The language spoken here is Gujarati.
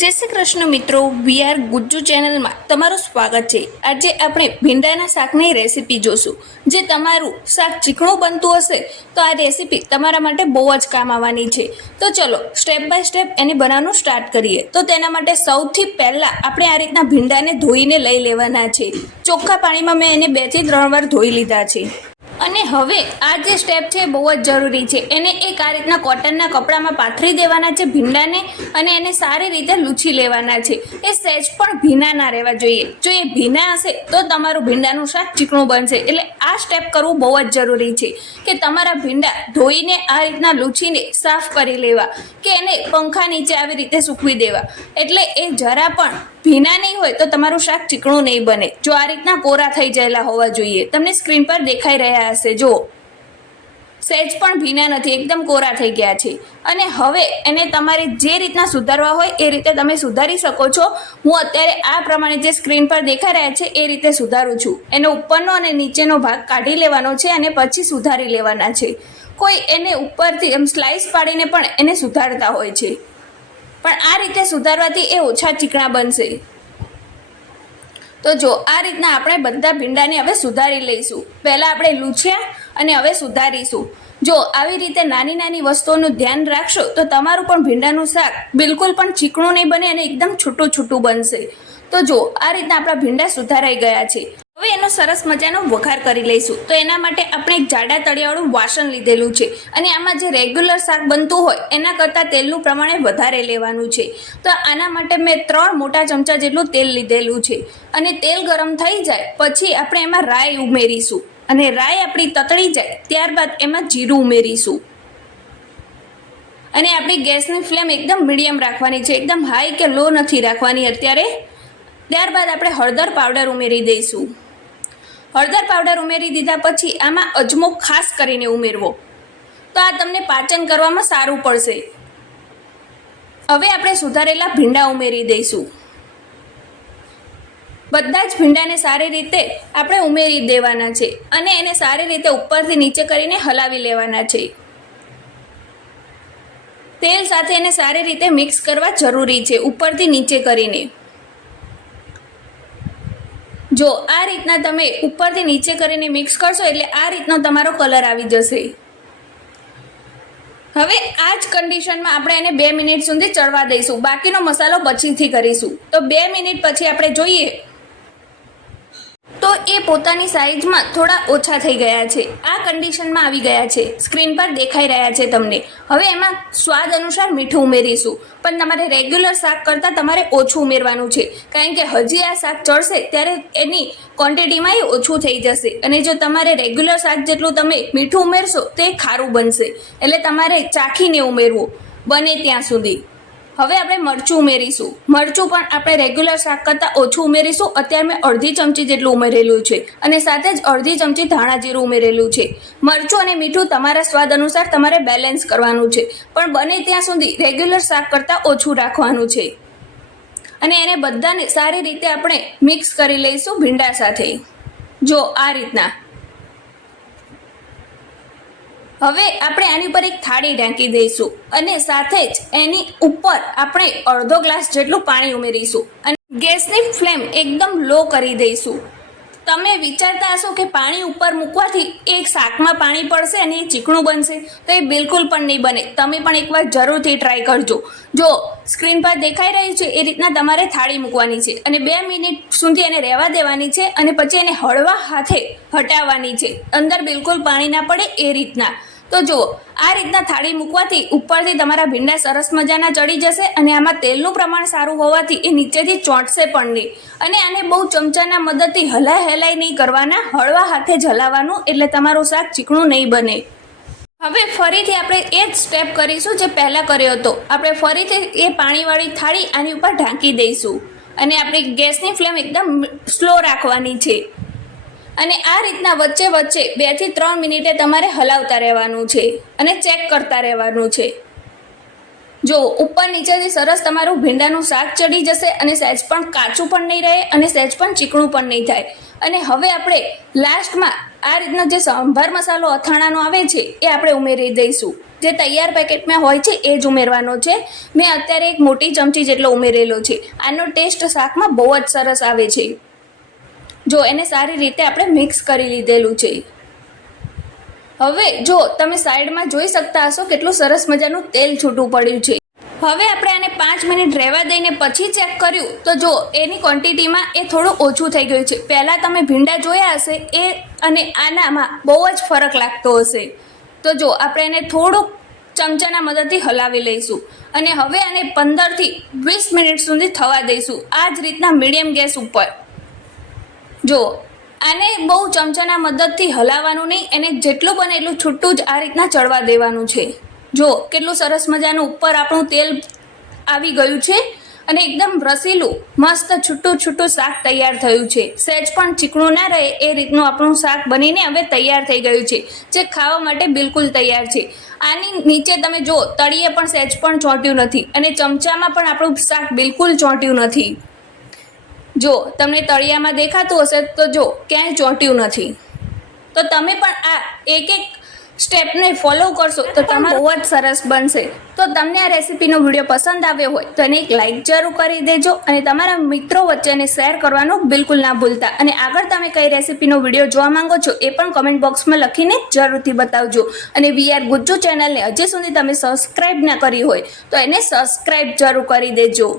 જય શ્રી કૃષ્ણ મિત્રો વી આર ગુજ્જુ ચેનલમાં તમારું સ્વાગત છે. આજે આપણે ભીંડાના શાકની રેસીપી જોશું. જે તમારું શાક ચીકણું બનતું હશે, તો આ રેસીપી તમારા માટે બહુ જ કામ આવવાની છે. તો ચલો સ્ટેપ બાય સ્ટેપ એને બનાવવાનું સ્ટાર્ટ કરીએ. તો તેના માટે સૌથી પહેલાં આપણે આ રીતના ભીંડાને ધોઈને લઈ લેવાના છે. ચોખ્ખા પાણીમાં મેં એને બેથી ત્રણ વાર ધોઈ લીધા છે. અને હવે આ જે સ્ટેપ છે બહુ જ જરૂરી છે. એને એક આ રીતના કોટનના કપડામાં પાથરી દેવાના છે ભીંડાને અને એને સારી રીતે લૂછી લેવાના છે. એ સહેજ પણ ભીના ના રહેવા જોઈએ. જો એ ભીના હશે તો તમારું ભીંડાનું શાક ચીકણું બનશે. એટલે આ સ્ટેપ કરવું બહુ જ જરૂરી છે કે તમારા ભીંડા ધોઈને આ રીતના લૂછીને સાફ કરી લેવા કે એને પંખા નીચે આવી રીતે સૂકવી દેવા. એટલે એ જરા પણ ભીના નહીં હોય તો તમારું શાક ચીકણું નહીં બને. જો આ રીતના કોરા થઈ ગયેલા હોવા જોઈએ. તમને સ્ક્રીન પર દેખાઈ રહ્યા હશે. જો સહેજ પણ ભીના નથી, એકદમ કોરા થઈ ગયા છે. અને હવે એને તમારે જે રીતના સુધારવા હોય એ રીતે તમે સુધારી શકો છો. હું અત્યારે આ પ્રમાણે જે સ્ક્રીન પર દેખાઈ રહ્યા છે એ રીતે સુધારું છું. એનો ઉપરનો અને નીચેનો ભાગ કાઢી લેવાનો છે અને પછી સુધારી લેવાના છે. કોઈ એને ઉપરથી એમ સ્લાઇસ પાડીને પણ એને સુધારતા હોય છે. પણ આ રીતે સુધારવાથી એ ઓછા ચીકણા બનશે. તો જો આ રીતના આપણે બધા ભીંડાને હવે સુધારી લઈશું. પહેલાં આપણે લૂછ્યા અને હવે સુધારીશું. જો આવી રીતે નાની નાની વસ્તુઓનું ધ્યાન રાખશો, તો તમારું પણ ભીંડાનું શાક બિલકુલ પણ ચીકણું નહીં બને અને એકદમ છૂટું છૂટું બનશે. તો જો આ રીતના આપણા ભીંડા સુધારાઈ ગયા છે. હવે એનો સરસ મજાનો વઘાર કરી લઈશું. તો એના માટે આપણે એક જાડા તળિયાવાળું વાસણ લીધેલું છે અને આમાં જે રેગ્યુલર શાક બનતું હોય, એના કરતાં તેલનું પ્રમાણે વધારે લેવાનું છે. તો આના માટે મેં ત્રણ મોટા ચમચા જેટલું તેલ લીધેલું છે. અને તેલ ગરમ થઈ જાય, પછી આપણે એમાં રાઈ ઉમેરીશું. અને રાઈ આપણી તતળી જાય, ત્યારબાદ એમાં જીરું ઉમેરીશું. અને આપણી ગેસની ફ્લેમ એકદમ મીડિયમ રાખવાની છે, એકદમ હાઈ કે લો નથી રાખવાની અત્યારે. ત્યારબાદ આપણે હળદર પાવડર ઉમેરી દઈશું. હળદર પાવડર ઉમેરી દીધા પછી આમાં અજમો ખાસ કરીને ઉમેરવો. તો આ તમને પાચન કરવામાં સારું પડશે. હવે આપણે સુધારેલા ભીંડા ઉમેરી દઈશું. બધા જ ભીંડાને સારી રીતે આપણે ઉમેરી દેવાના છે અને એને સારી રીતે ઉપરથી નીચે કરીને હલાવી લેવાના છે. તેલ સાથે એને સારી રીતે મિક્સ કરવા જરૂરી છે ઉપરથી નીચે કરીને. જો આ રીતના તમે ઉપરથી નીચે કરીને મિક્સ કરશો એટલે આ રીતનો તમારો કલર આવી જશે. હવે આ જ કન્ડિશનમાં આપણે એને બે મિનિટ સુધી ચડવા દઈશું. બાકીનો મસાલો પછીથી કરીશું. તો બે મિનિટ પછી આપણે જોઈએ તો એ પોતાની સાઈઝમાં થોડા ઓછા થઈ ગયા છે. આ કન્ડિશનમાં આવી ગયા છે. સ્ક્રીન પર દેખાઈ રહ્યા છે તમને. હવે એમાં સ્વાદ અનુસાર મીઠું ઉમેરીશું. પણ તમારે રેગ્યુલર શાક કરતાં તમારે ઓછું ઉમેરવાનું છે. કારણ કે હજી આ શાક ચડશે ત્યારે એની ક્વોન્ટિટીમાં એ ઓછું થઈ જશે. અને જો તમારે રેગ્યુલર શાક જેટલું તમે મીઠું ઉમેરશો, તો એ ખારું બનશે. એટલે તમારે ચાખીને ઉમેરવું. બને ત્યાં સુધી. હવે આપણે મરચું ઉમેરીશું. મરચું પણ આપણે રેગ્યુલર શાક કરતાં ઓછું ઉમેરીશું. અત્યારે મેં અડધી ચમચી જેટલું ઉમેરેલું છે અને સાથે જ અડધી ચમચી ધાણા જીરું ઉમેરેલું છે. મરચું અને મીઠું તમારા સ્વાદ અનુસાર તમારે બેલેન્સ કરવાનું છે. પણ બને ત્યાં સુધી રેગ્યુલર શાક કરતાં ઓછું રાખવાનું છે. અને એને બધાને સારી રીતે આપણે મિક્સ કરી લઈશું ભીંડા સાથે. જો આ રીતના હવે આપણે આની ઉપર એક થાળી ઢાંકી દઈશું અને સાથે જ એની ઉપર આપણે અડધો ગ્લાસ જેટલું પાણી ઉમેરીશું અને ગેસની ફ્લેમ એકદમ લો કરી દઈશું. તમે વિચારતા હશો કે પાણી ઉપર મૂકવાથી એક શાકમાં પાણી પડશે અને એ ચીકણું બનશે, તો એ બિલકુલ પણ નહીં બને. તમે પણ એકવાર જરૂરથી ટ્રાય કરજો. જો સ્ક્રીન પર દેખાઈ રહ્યું છે, એ રીતના તમારે થાળી મૂકવાની છે અને બે મિનિટ સુધી એને રહેવા દેવાની છે અને પછી એને હળવા હાથે હટાવવાની છે. અંદર બિલકુલ પાણી ના પડે એ રીતના. તો જુઓ, આ રીતના થાળી મૂકવાથી ઉપરથી તમારા ભીંડા સરસ મજાના ચડી જશે અને આમાં તેલનું પ્રમાણ સારું હોવાથી એ નીચેથી ચોંટશે પણ નહીં. અને આને બહુ ચમચાના મદદથી હલાય હલાય નહીં કરવાના, હળવા હાથે જ એટલે તમારું શાક ચીકણું નહીં બને. હવે ફરીથી આપણે એ જ સ્ટેપ કરીશું જે પહેલાં કર્યો હતો. આપણે ફરીથી એ પાણીવાળી થાળી આની ઉપર ઢાંકી દઈશું. અને આપણી ગેસની ફ્લેમ એકદમ સ્લો રાખવાની છે. અને આ રીતના વચ્ચે વચ્ચે બેથી ત્રણ મિનિટે તમારે હલાવતા રહેવાનું છે અને ચેક કરતા રહેવાનું છે. જો ઉપર નીચેથી સરસ તમારું ભીંડાનું શાક ચડી જશે અને સહેજ પણ કાચું પણ નહીં રહે અને સહેજ પણ ચીકણું પણ નહીં થાય. અને હવે આપણે લાસ્ટમાં આ રીતનો જે સંભાર મસાલો અથાણાનો આવે છે એ આપણે ઉમેરી દઈશું. જે તૈયાર પેકેટમાં હોય છે એ જ ઉમેરવાનો છે. મેં અત્યારે એક મોટી ચમચી જેટલો ઉમેરેલો છે. આનો ટેસ્ટ શાકમાં બહુ જ સરસ આવે છે. જો એને સારી રીતે આપણે મિક્સ કરી લીધેલું છે. હવે જો તમે સાઈડમાં જોઈ શકતા હશો કેટલું સરસ મજાનું તેલ છૂટું પડ્યું છે. હવે આપણે આને પાંચ મિનિટ રહેવા દઈને પછી ચેક કર્યું, તો જો એની ક્વોન્ટિટીમાં એ થોડું ઓછું થઈ ગયું છે. પહેલાં તમે ભીંડા જોયા હશે, એ અને આનામાં બહુ જ ફરક લાગતો હશે. તો જો આપણે એને થોડુંક ચમચાના મદદથી હલાવી લઈશું અને હવે આને પંદરથી વીસ મિનિટ સુધી થવા દઈશું. આ જ રીતના મીડિયમ ગેસ ઉપર. જો, આને બહુ ચમચાના મદદથી હલાવવાનું નહીં, એને જેટલું બને એટલું છૂટું જ આ રીતના ચડવા દેવાનું છે. જો, કેટલું સરસ મજાનું ઉપર આપણું તેલ આવી ગયું છે અને એકદમ રસીલું, મસ્ત છૂટું છૂટું શાક તૈયાર થયું છે. સહેજ પણ ચીકણું ના રહે એ રીતનું આપણું શાક બનીને હવે તૈયાર થઈ ગયું છે, જે ખાવા માટે બિલકુલ તૈયાર છે. આની નીચે તમે જો, તળીએ પણ સહેજ પણ ચોંટ્યું નથી અને ચમચામાં પણ આપણું શાક બિલકુલ ચોંટ્યું નથી. જો તમને તળિયામાં દેખાતું હશે તો જો ક્યાંય ચોંટ્યું નથી. તો તમે પણ આ એક એક સ્ટેપને ફોલો કરશો તો તમારું બહુ જ સરસ બનશે. તો તમને આ રેસીપીનો વીડિયો પસંદ આવ્યો હોય તો એને એક લાઇક જરૂર કરી દેજો અને તમારા મિત્રો વચ્ચે એને શેર કરવાનું બિલકુલ ના ભૂલતા. અને આગળ તમે કઈ રેસીપીનો વીડિયો જોવા માંગો છો એ પણ કમેન્ટ બોક્સમાં લખીને જરૂરથી બતાવજો. અને વી આર ગુજ્જુ ચેનલને હજી સુધી તમે સબસ્ક્રાઇબ ના કરી હોય તો એને સબસ્ક્રાઇબ જરૂર કરી દેજો.